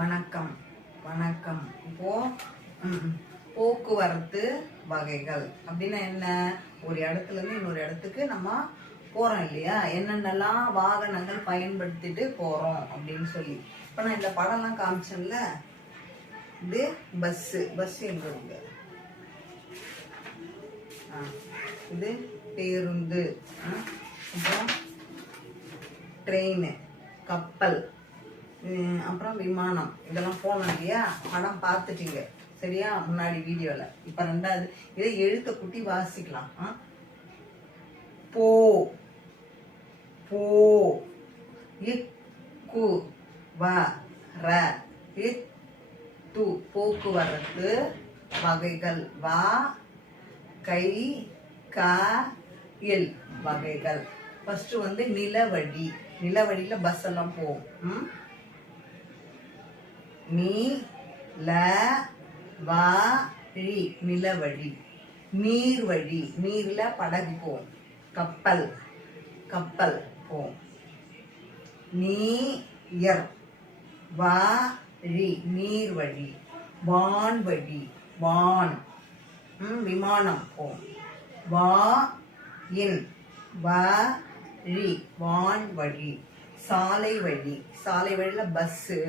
வணக்கம் வணக்கம். இப்போ போக்குவரத்து வகைகள் அப்படின்னா என்ன? ஒரு இடத்துல இருந்து இன்னொரு இடத்துக்கு நம்ம போறோம் இல்லையா? என்னென்னலாம் வாகனங்கள் பயன்படுத்திட்டு போறோம் அப்படின்னு சொல்லி. இப்ப நான் இந்த படம்லாம் காமிச்சேன்ல, இது பஸ் எங்க இருக்கு? இது பேருந்து, அப்புறம் ட்ரெயின், கப்பல், அப்புறம் விமானம். இதெல்லாம் போனோம் இல்லையா? படம் பார்த்துட்டீங்க சரியா? முன்னாடி வீடியோல. இப்ப ரெண்டாவது இதை எழுத்த குட்டி வாசிக்கலாம். போ போ இக்கு வ ர இத்து போக்குவரத்து வகைகள். வா கை க இல் வகைகள். ஃபர்ஸ்ட் நிலவழி. நிலவழியில பஸ் எல்லாம் போகும். நீ ல வா ழி நிலவழி. நீர்வழி, நீர்ல படகு போகும். கப்பல், கப்பல் போகும். நீர் வா ழி நீர்வழி. வான்வழி, வான் விமானம் போகும். வா இன் வ ழி வான்வழி. சாலை வழி, சாலை வழியில பஸ்ஸு,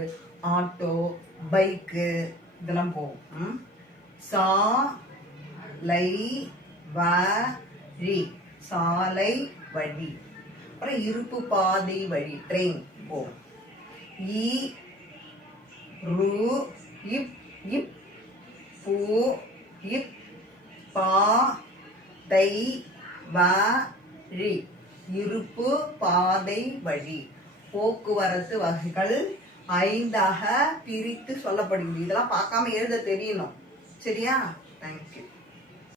ஆட்டோ, பைக்கு இதெல்லாம் போகும். சாலை வழி சாலை வழி. அப்புறம் இருப்பு பாதை வழி ட்ரெயின் போகும். இ ரு இப் இப் பூ இப் பா தை வழி இருப்பு பாதை வழி. போக்குவரத்து வகைகள் 5ஆக பிரித்து சொல்லப்படுகிறது. இதெல்லாம் பார்க்காம எழுத தெரியணும் சரியா? தேங்க்யூ.